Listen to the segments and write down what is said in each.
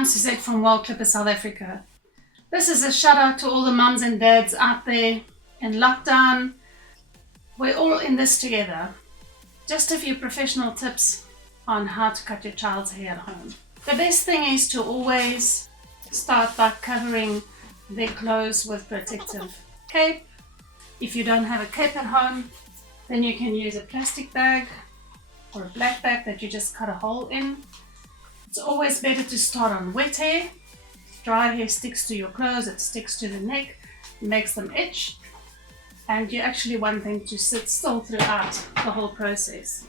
I'm Suzette from Wahl South Africa. This is a shout out to all the mums and dads out there in lockdown. We're all in this together. Just a few professional tips on how to cut your child's hair at home. The best thing is to always start by covering their clothes with protective cape. If you don't have a cape at home, then you can use a plastic bag or a black bag that you just cut a hole in. It's always better to start on wet hair. Dry hair sticks to your clothes, it sticks to the neck, makes them itch, and you actually want them to sit still throughout the whole process.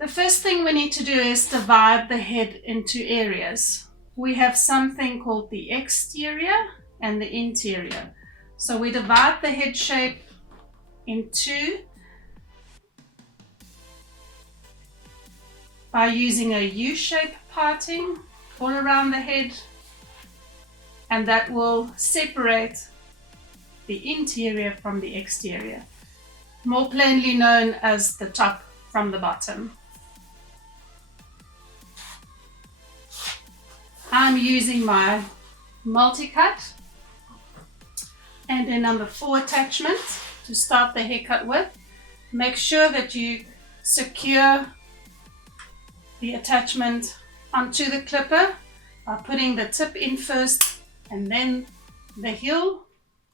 The first thing we need to do is divide the head into areas. We have something called the exterior and the interior. So we divide the head shape in two by using a U-shape parting all around the head, and that will separate the interior from the exterior, more plainly known as the top from the bottom. I'm using my multi-cut and a number 4 attachment to start the haircut with. Make sure that you secure the attachment onto the clipper by putting the tip in first and then the heel,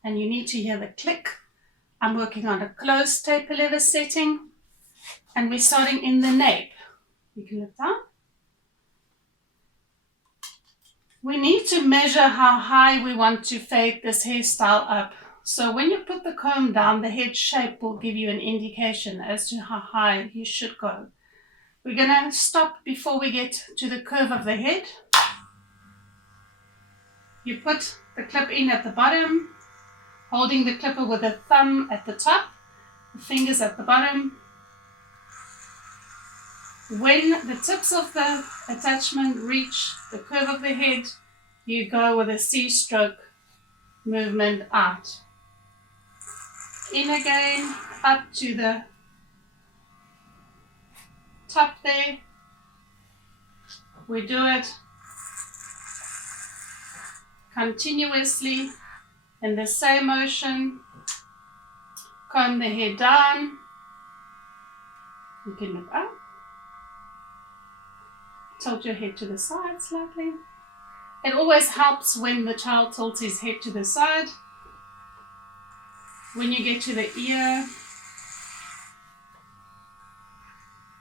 and you need to hear the click. I'm working on a closed taper lever setting, and we're starting in the nape. You can look down. We need to measure how high we want to fade this hairstyle up. So when you put the comb down, the head shape will give you an indication as to how high you should go. We're going to stop before we get to the curve of the head. You put the clip in at the bottom, holding the clipper with the thumb at the top, the fingers at the bottom. When the tips of the attachment reach the curve of the head, you go with a C-stroke movement out. In again, up to the top there. We do it continuously in the same motion. Comb the hair down. You can look up. Tilt your head to the side slightly. It always helps when the child tilts his head to the side. When you get to the ear,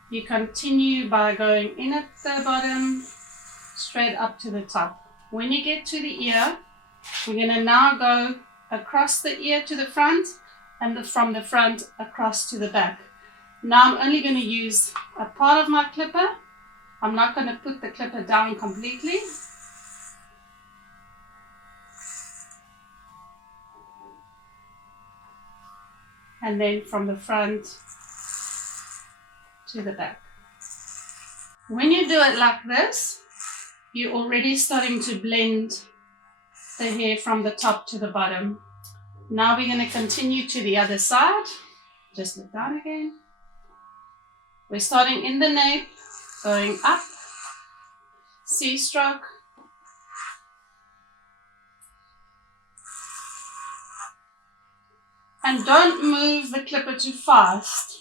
you continue by going in at the bottom, straight up to the top. When you get to the ear, we're going to now go across the ear to the front and from the front across to the back. Now I'm only going to use a part of my clipper. I'm not going to put the clipper down completely. And then from the front to the back. When you do it like this, you're already starting to blend the hair from the top to the bottom. Now we're going to continue to the other side. Just look down again. We're starting in the nape, going up, C-stroke, and don't move the clipper too fast.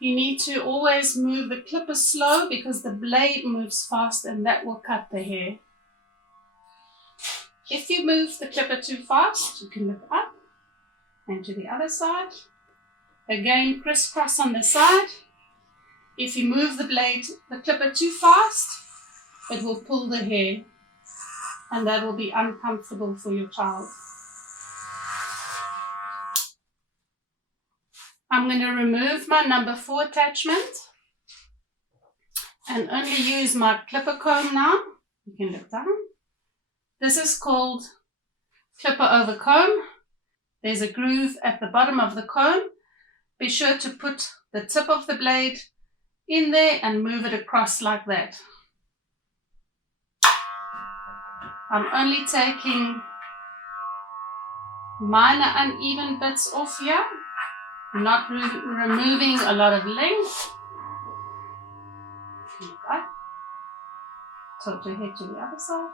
You need to always move the clipper slow because the blade moves fast and that will cut the hair. If you move the clipper too fast, you can look up and to the other side. Again, crisscross on the side. If you move the blade, the clipper too fast, it will pull the hair and that will be uncomfortable for your child. I'm going to remove my number 4 attachment and only use my clipper comb now. You can look down. This is called clipper over comb. There's a groove at the bottom of the comb. Be sure to put the tip of the blade in there and move it across like that. I'm only taking minor uneven bits off here. Not removing a lot of length. Tilt your head to the other side.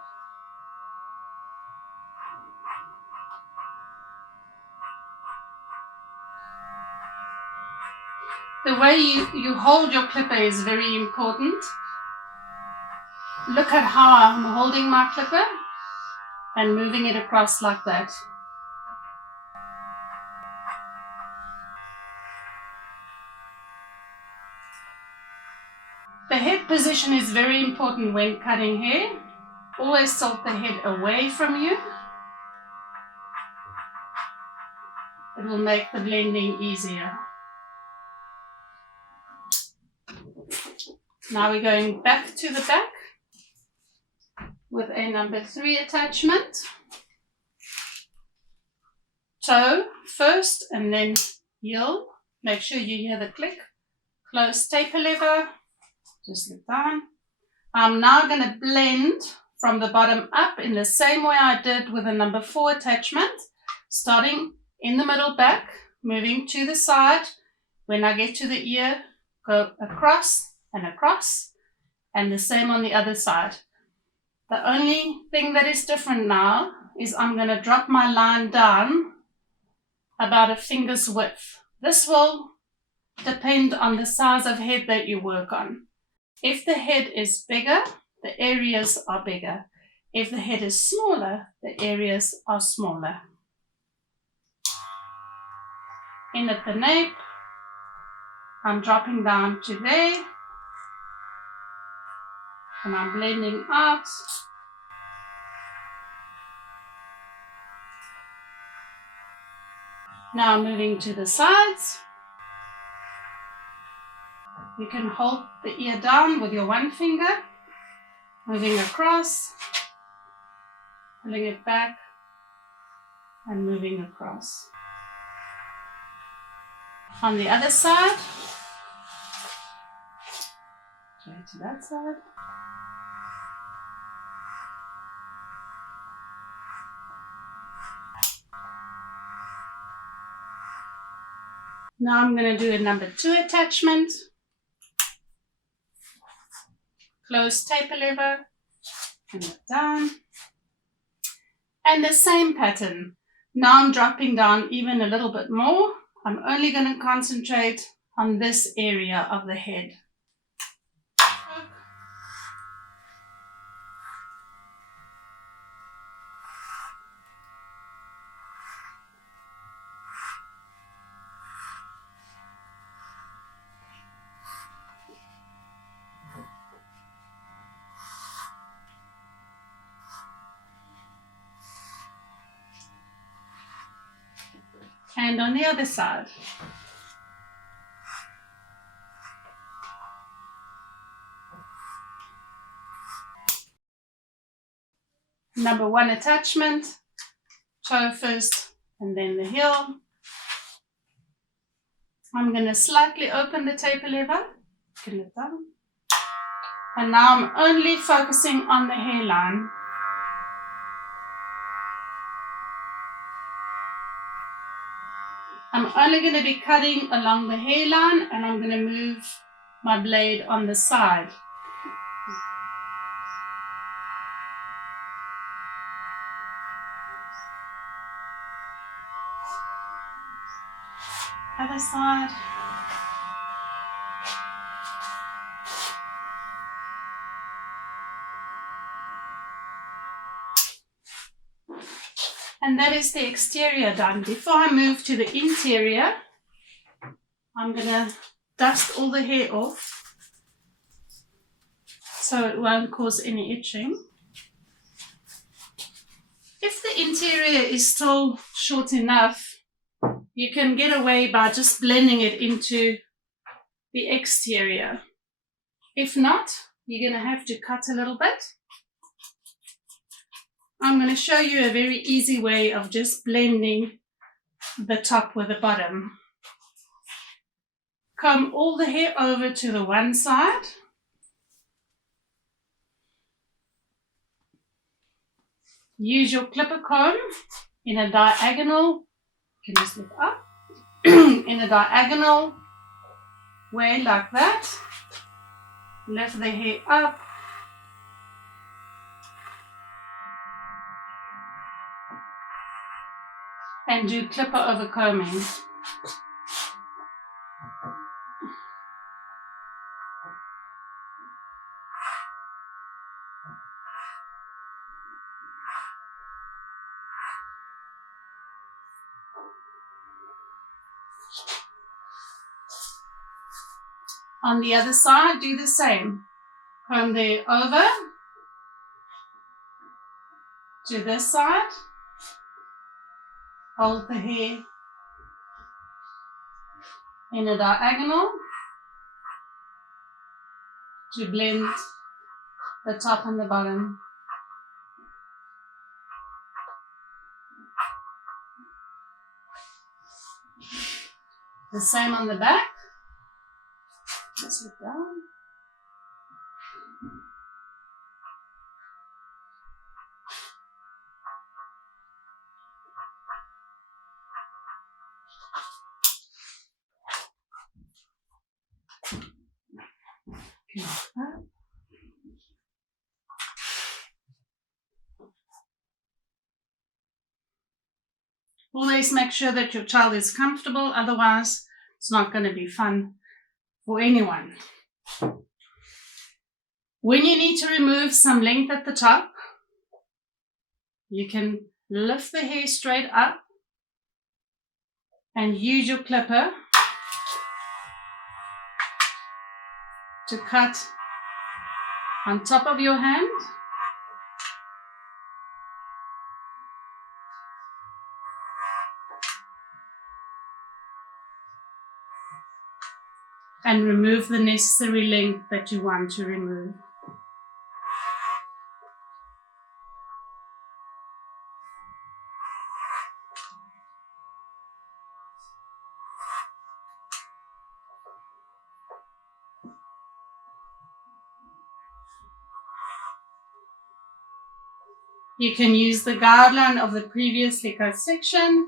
The way you hold your clipper is very important. Look at how I'm holding my clipper and moving it across like that. The head position is very important when cutting hair. Always tilt the head away from you. It will make the blending easier. Now we're going back to the back with a number 3 attachment. Toe first and then heel. Make sure you hear the click. Close taper lever. Just look down. I'm now going to blend from the bottom up in the same way I did with the number 4 attachment. Starting in the middle back, moving to the side. When I get to the ear, go across and across. And the same on the other side. The only thing that is different now is I'm going to drop my line down about a finger's width. This will depend on the size of head that you work on. If the head is bigger, the areas are bigger. If the head is smaller, the areas are smaller. In at the nape, I'm dropping down to there. And I'm blending out. Now moving to the sides. You can hold the ear down with your one finger, moving across, pulling it back, and moving across. On the other side, try to that side. Now I'm going to do a number 2 attachment. Close taper lever and look down. And the same pattern. Now I'm dropping down even a little bit more. I'm only going to concentrate on this area of the head. And on the other side. Number 1 attachment, toe first and then the heel. I'm going to slightly open the taper lever, get it down. And now I'm only focusing on the hairline. I'm only going to be cutting along the hairline and I'm going to move my blade on the side. Other side. And that is the exterior done. Before I move to the interior, I'm going to dust all the hair off so it won't cause any itching. If the interior is still short enough, you can get away by just blending it into the exterior. If not, you're going to have to cut a little bit. I'm going to show you a very easy way of just blending the top with the bottom. Comb all the hair over to the one side. Use your clipper comb in a diagonal, you can just look up, in a diagonal way like that. Lift the hair up and do clipper over combing. On the other side, do the same. Comb there over to this side. Hold the hair in a diagonal to blend the top and the bottom. The same on the back. Let's look down. Okay, like that. Always make sure that your child is comfortable, otherwise it's not going to be fun for anyone. When you need to remove some length at the top, you can lift the hair straight up and use your clipper to cut on top of your hand. And remove the necessary length that you want to remove. You can use the guideline of the previously cut section.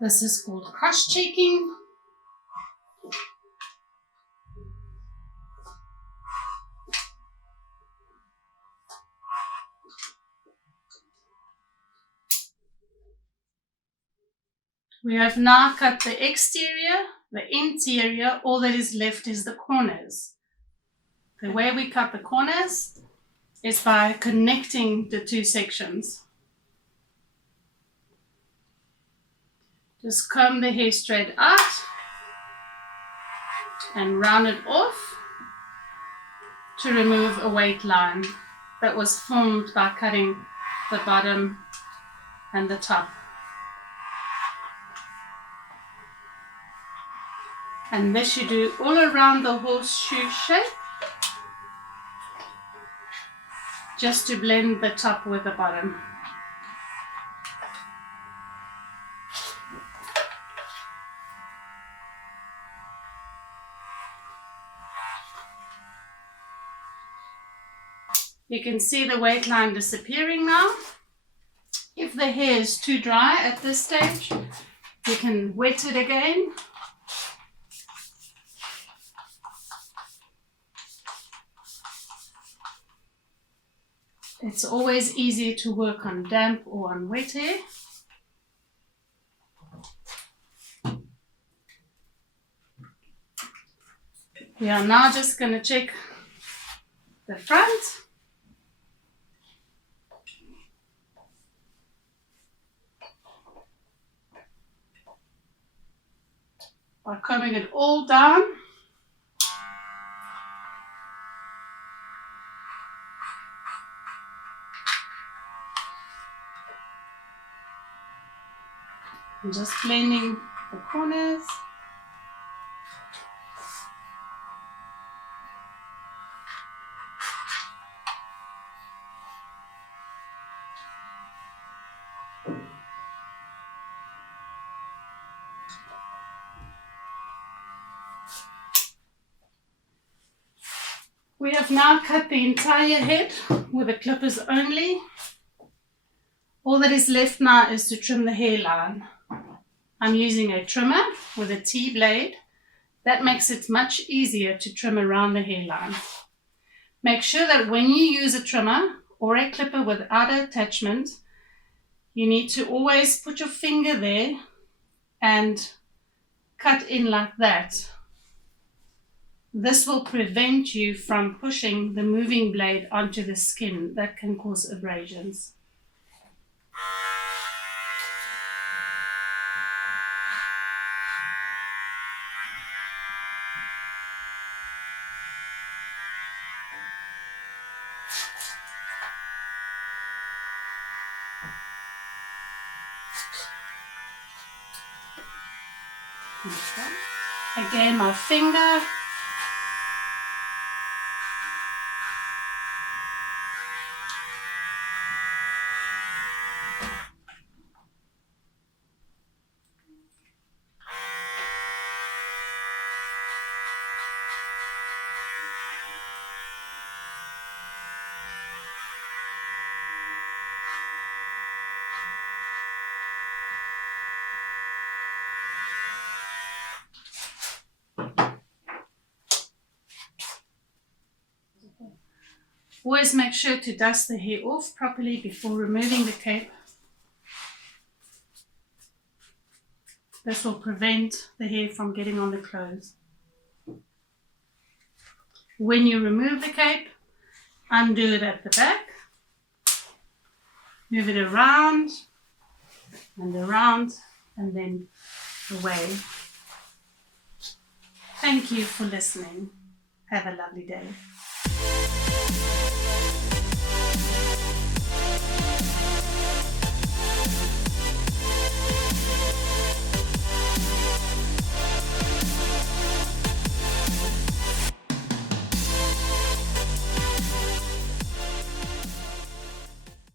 This is called cross-checking. We have now cut the exterior, the interior. All that is left is the corners. The way we cut the corners is by connecting the two sections. Just comb the hair straight out and round it off to remove a weight line that was formed by cutting the bottom and the top. And this you do all around the horseshoe shape, just to blend the top with the bottom. You can see the weight line disappearing now. If the hair is too dry at this stage, you can wet it again. It's always easier to work on damp or on wet hair. We are now just going to check the front. By combing it all down. And just blending the corners. We have now cut the entire head with the clippers only. All that is left now is to trim the hairline. I'm using a trimmer with a T-blade. That makes it much easier to trim around the hairline. Make sure that when you use a trimmer or a clipper without an attachment, you need to always put your finger there and cut in like that. This will prevent you from pushing the moving blade onto the skin. That can cause abrasions. Again, my finger. Always make sure to dust the hair off properly before removing the cape. This will prevent the hair from getting on the clothes. When you remove the cape, undo it at the back. Move it around, and then away. Thank you for listening. Have a lovely day.